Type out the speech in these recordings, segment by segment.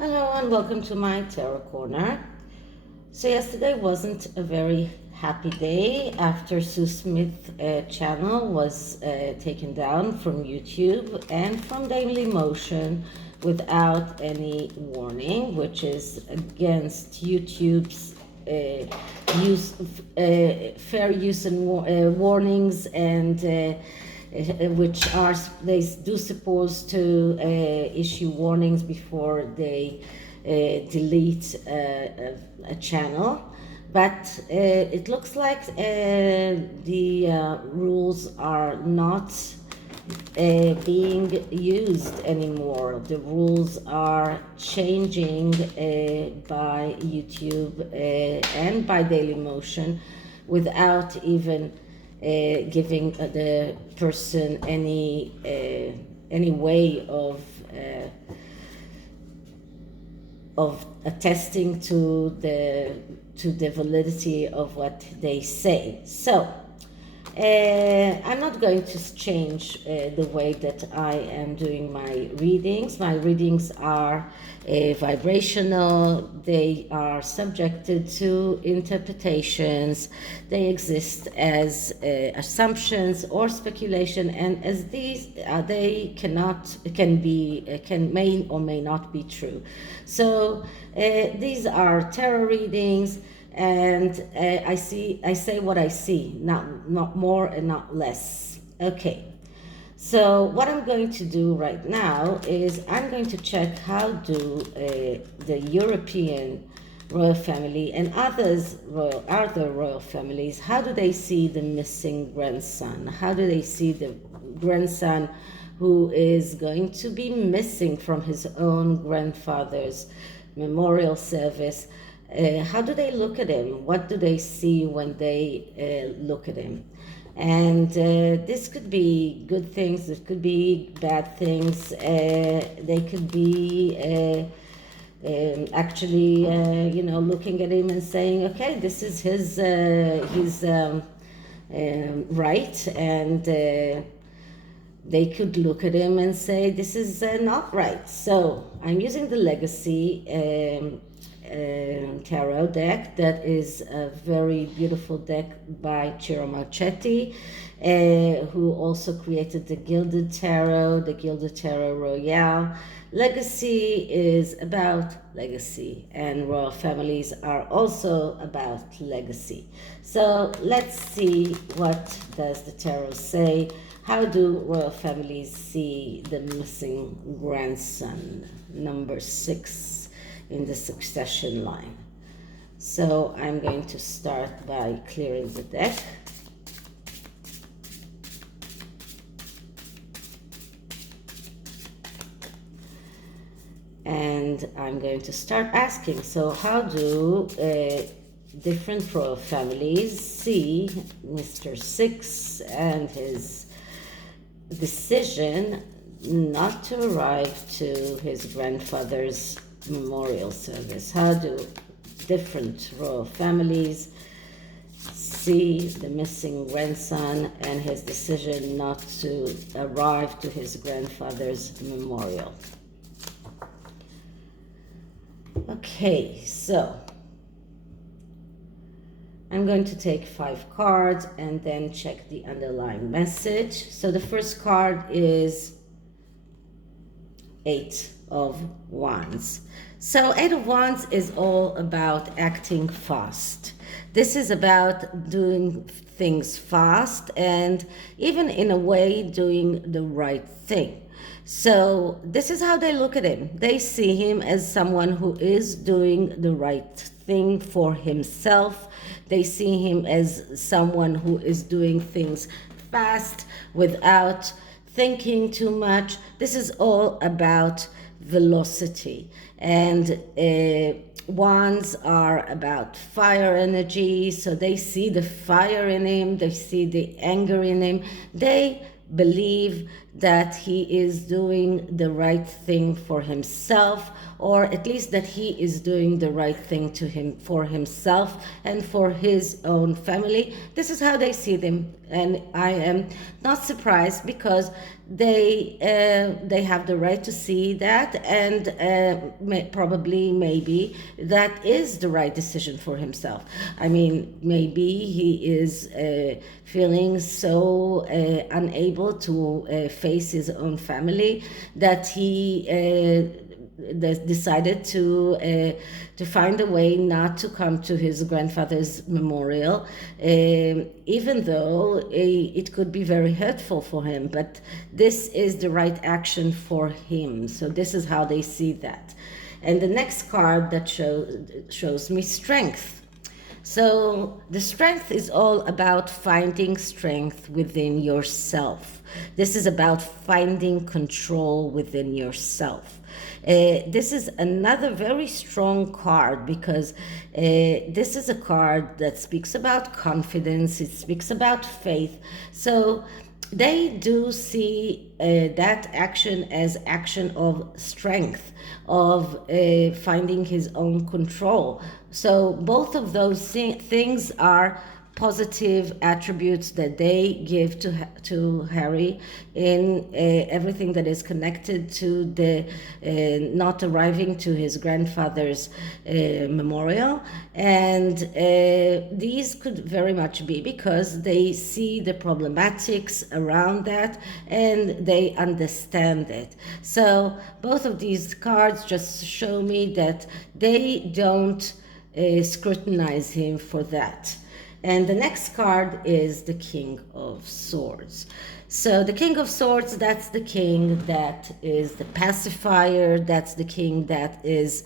Hello and welcome to my Tarot Corner. So yesterday wasn't a very happy day after Sue Smith's channel was taken down from YouTube and from Daily Motion without any warning, which is against YouTube's fair use and warnings and which are they do supposed to issue warnings before they delete a channel, but it looks like the rules are not being used anymore. The rules are changing by YouTube and by Dailymotion without even giving the person any way of attesting to the validity of what they say. So I'm not going to change the way that I am doing my readings. My readings are vibrational. They are subjected to interpretations. They exist as assumptions or speculation, and as these they may or may not be true. So these are tarot readings. And I say what I see, not more and not less. Okay, so what I'm going to do right now is I'm going to check how do the European royal family and other royal families, how do they see the missing grandson? How do they see the grandson who is going to be missing from his own grandfather's memorial service? How do they look at him? What do they see when they look at him? And this could be good things, it could be bad things, they could be actually, looking at him and saying, okay, this is his right, and they could look at him and say, this is not right. So I'm using the legacy tarot deck. That is a very beautiful deck by Ciro Marchetti, who also created the Gilded Tarot, the Gilded Tarot Royale. Legacy is about legacy, and royal families are also about legacy. So let's see, what does the tarot say? How do royal families see the missing grandson, number 6 in the succession line? So I'm going to start by clearing the deck. And I'm going to start asking, so how do different royal families see Mr. 6 and his decision not to arrive to his grandfather's memorial service? How do different royal families see the missing grandson and his decision not to arrive to his grandfather's memorial? Okay, so I'm going to take 5 cards and then check the underlying message. So the first card is 8 of Wands. So 8 of Wands is all about acting fast. This is about doing things fast and even in a way doing the right thing. So this is how they look at him. They see him as someone who is doing the right thing for himself. They see him as someone who is doing things fast without thinking too much. This is all about velocity. And wands are about fire energy, so they see the fire in him, they see the anger in him. They believe that he is doing the right thing for himself, or at least that he is doing the right thing to him for himself and for his own family. This is how they see them, and I am not surprised, because they have the right to see that, and probably maybe that is the right decision for himself. I mean, maybe he is feeling so unable to face his own family that he decided to find a way not to come to his grandfather's memorial, even though it could be very hurtful for him. But this is the right action for him. So this is how they see that. And the next card that shows me strength. So the strength is all about finding strength within yourself. This is about finding control within yourself. This is another very strong card, because this is a card that speaks about confidence, it speaks about faith. So they do see that action as action of strength, of finding his own control. So both of those things are positive attributes that they give to Harry in everything that is connected to the not arriving to his grandfather's memorial. And these could very much be because they see the problematics around that and they understand it. So both of these cards just show me that they don't scrutinize him for that. And the next card is the King of Swords. So the King of Swords, that's the king that is the pacifier. That's the king that is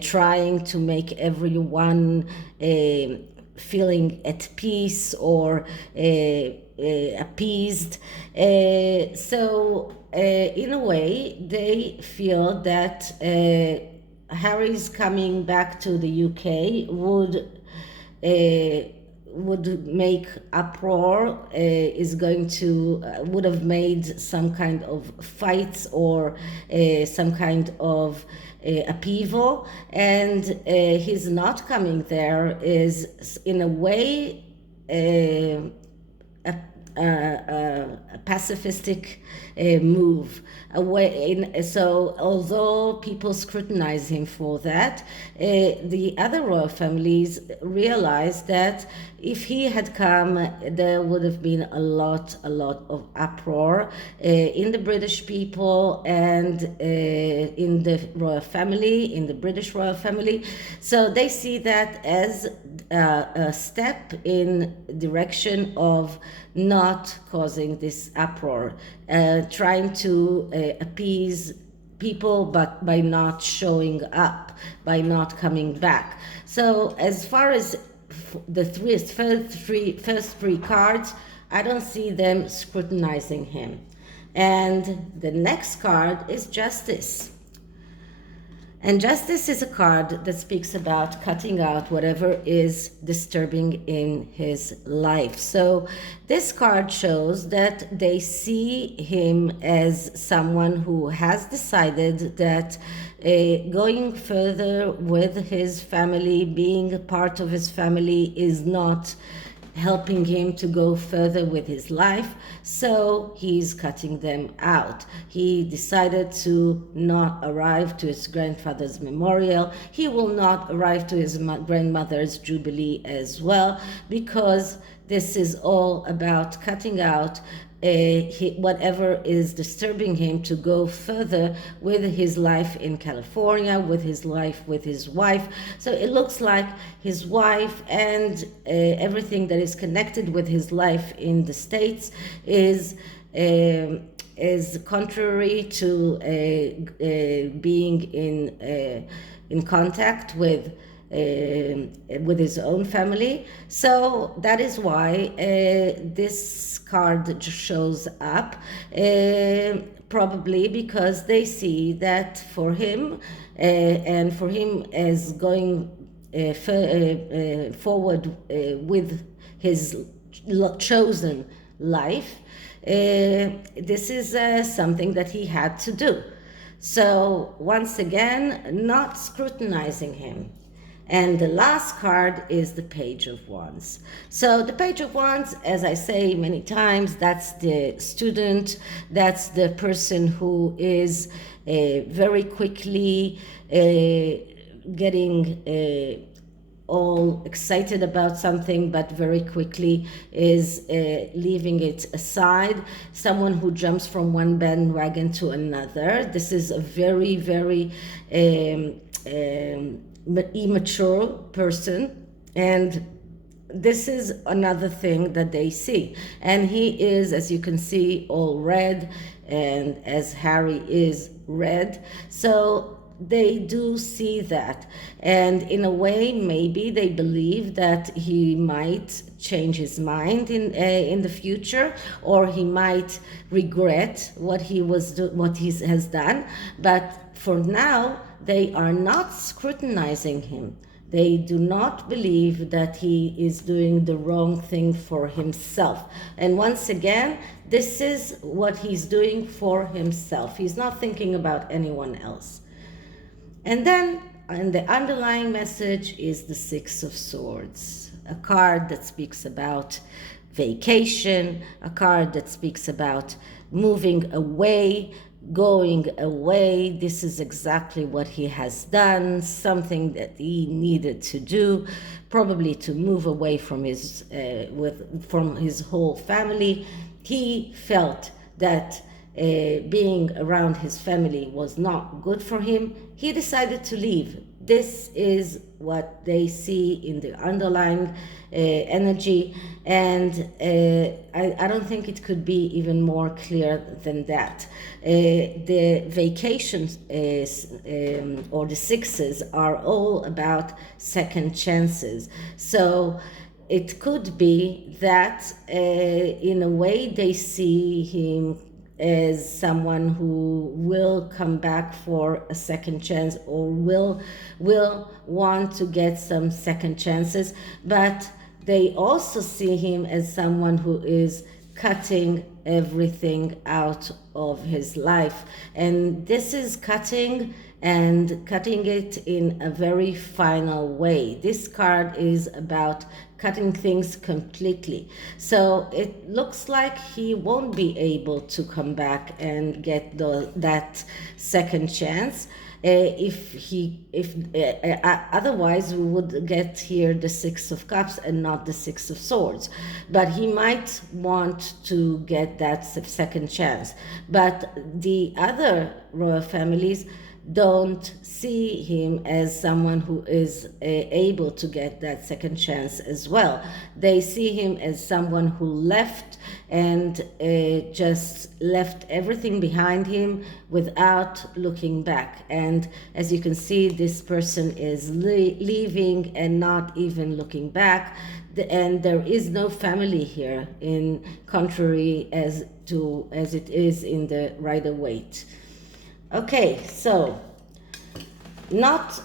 trying to make everyone feeling at peace or appeased. So in a way, they feel that Harry's coming back to the UK would make uproar, is going to would have made some kind of fights or some kind of upheaval, and his not coming there is in a way a pacifistic move away. So although people scrutinize him for that, the other royal families realized that if he had come, there would have been a lot of uproar in the British people and in the royal family, in the British royal family. So they see that as a step in direction of not causing this uproar, trying to appease people, but by not showing up, by not coming back. So as far as the first three cards, I don't see them scrutinizing him. And the next card is Justice. And Justice is a card that speaks about cutting out whatever is disturbing in his life. So this card shows that they see him as someone who has decided that going further with his family, being a part of his family, is not helping him to go further with his life, so he's cutting them out. He decided to not arrive to his grandfather's memorial. He will not arrive to his grandmother's jubilee as well, because this is all about cutting out whatever is disturbing him to go further with his life in California, with his life with his wife. So it looks like his wife and everything that is connected with his life in the States is contrary to being in contact with his own family. So that is why this card shows up, probably because they see that for him and for him as going forward with his chosen life, this is something that he had to do. So once again, not scrutinizing him. And the last card is the Page of Wands. So the Page of Wands, as I say many times, that's the student, that's the person who is very quickly getting all excited about something, but very quickly is leaving it aside. Someone who jumps from one bandwagon to another. This is a very, very immature person, and this is another thing that they see. And he is, as you can see, all red, and as Harry is red. So they do see that, and in a way maybe they believe that he might change his mind in the future, or he might regret what he has done. But for now they are not scrutinizing him. They do not believe that he is doing the wrong thing for himself. And once again, this is what he's doing for himself. He's not thinking about anyone else. And then, and the underlying message is the Six of Swords, a card that speaks about vacation, a card that speaks about moving away, going away. This is exactly what he has done, something that he needed to do, probably to move away from his whole family. He felt that being around his family was not good for him. He decided to leave. This is what they see in the underlying energy, and I don't think it could be even more clear than that. The vacations or the sixes are all about second chances. So it could be that in a way they see him as someone who will come back for a second chance, or will want to get some second chances, but they also see him as someone who is cutting everything out of his life. And this is cutting, and cutting it in a very final way. This card is about cutting things completely. So it looks like he won't be able to come back and get that second chance. Otherwise we would get here the Six of Cups and not the Six of Swords. But he might want to get that second chance. But the other royal families don't see him as someone who is able to get that second chance as well. They see him as someone who left and just left everything behind him without looking back. And as you can see, this person is leaving and not even looking back. And there is no family here, in contrary as it is in the Rider-Waite. Okay, so not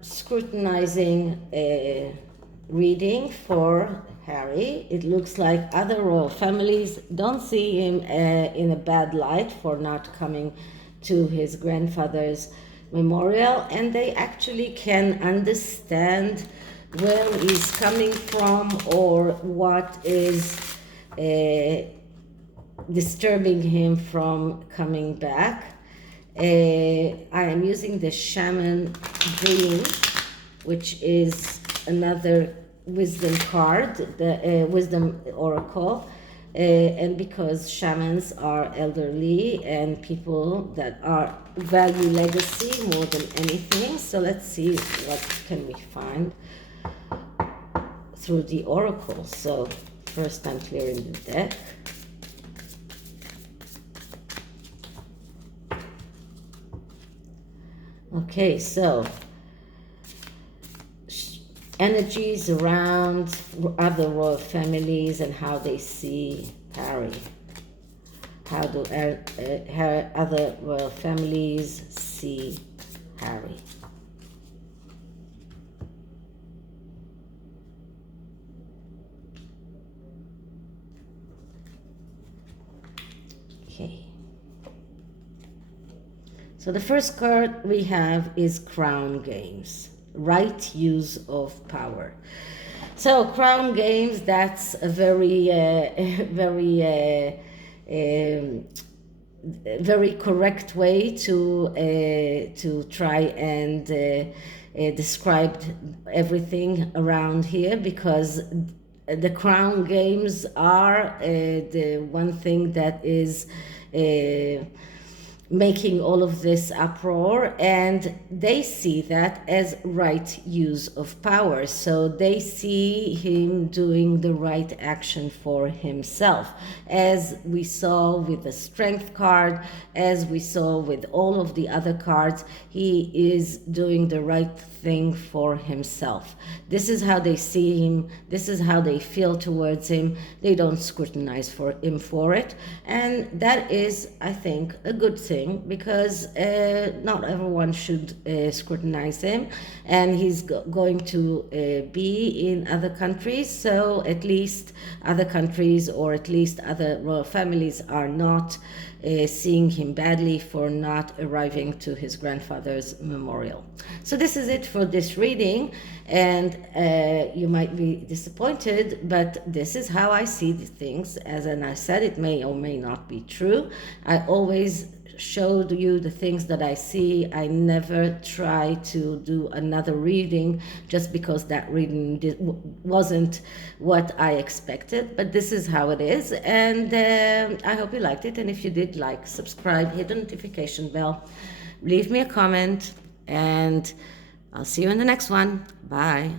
scrutinizing reading for Harry. It looks like other royal families don't see him in a bad light for not coming to his grandfather's memorial, and they actually can understand where he's coming from or what is disturbing him from coming back. I am using the Shaman Dream, which is another wisdom card, the wisdom oracle, and because shamans are elderly and people that are value legacy more than anything. So let's see what can we find through the oracle. So first I'm clearing the deck. Okay, so energies around other royal families and how they see Harry. How do other royal families see Harry? Okay. So the first card we have is Crown Games, right use of power. So Crown Games, that's a very, very correct way to try and describe everything around here, because the Crown Games are the one thing that is making all of this uproar, and they see that as right use of power. So they see him doing the right action for himself, as we saw with the Strength card, as we saw with all of the other cards. He is doing the right thing for himself. This is how they see him. This is how they feel towards him. They don't scrutinize for him for it, and that is, I think, a good thing, because not everyone should scrutinize him, and he's going to be in other countries, so at least other countries, or at least other royal families, are not seeing him badly for not arriving to his grandfather's memorial. So this is it for this reading, and you might be disappointed, but this is how I see the things. As I said, it may or may not be true. I always showed you the things that I see. I never try to do another reading just because that reading wasn't what I expected, but this is how it is, and I hope you liked it. And if you did, like, subscribe, hit the notification bell, leave me a comment, and I'll see you in the next one. Bye.